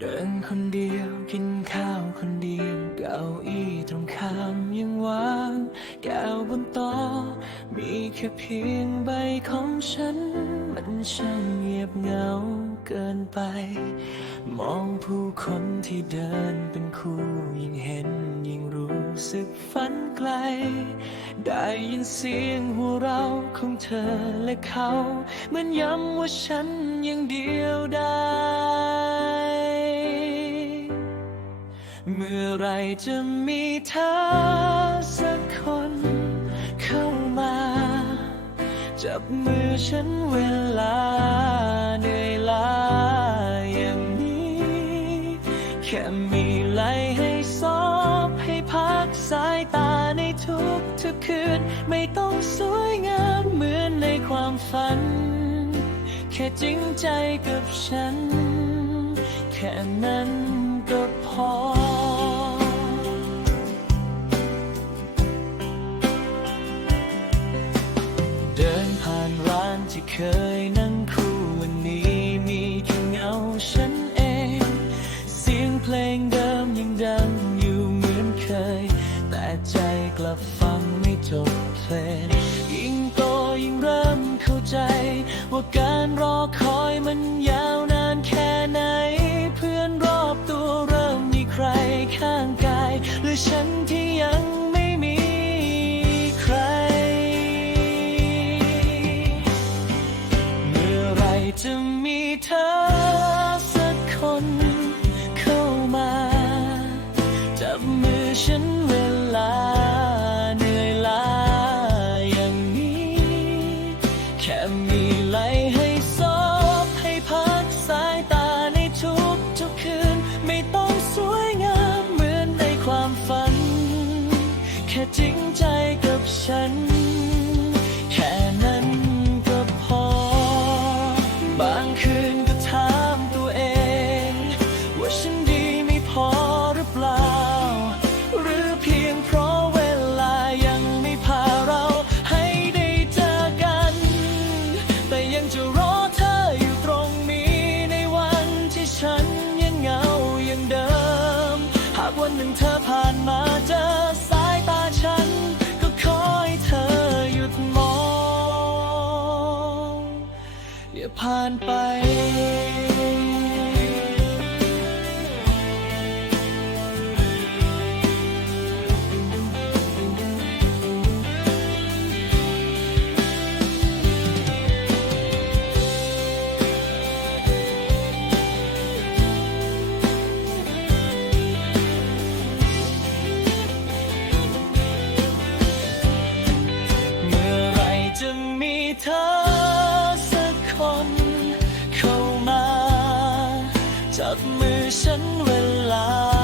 เดินคนเดียวกินข้าวคนเดียวเก้าอี้ตรงข้ามยังว่างแก้วบนโต๊ะมีแค่เพียงใบของฉัน มันช่างเงียบเหงาเกินไป มองผู้คนที่เดินเป็นคู่ยิ่งเห็นยิ่งรู้สึกฝันไกล ได้ยินเสียงหัวเราะของเธอและเขาเหมือนย้ำว่าฉันยังเดียวด เมื่อไรจะมีเธอสักคนเข้ามา จับมือฉันเวลาเหนื่อยล้าอย่างนี้ แค่มีไหลให้ซอบให้พักสายตาในทุกทุกคืน ไม่ต้องสวยงามเหมือนในความฝัน แค่จริงใจกับฉัน แค่นั้นก็พอ เคยนั่งคู่วันนี้มีแค่เงาฉันเอง เสียงเพลงเดิมยังดังอยู่เหมือนเคย แต่ใจกลับฟังไม่จบเพลงยิ่ง ฉันเวลาเหนื่อยล้าอย่างนี้ แค่มีไหลให้ซอบให้พักสายตาในทุกทุกคืน ไม่ต้องสวยงามเหมือนในความฝัน แค่จริงใจกับฉันานไป จับมือฉันเวลา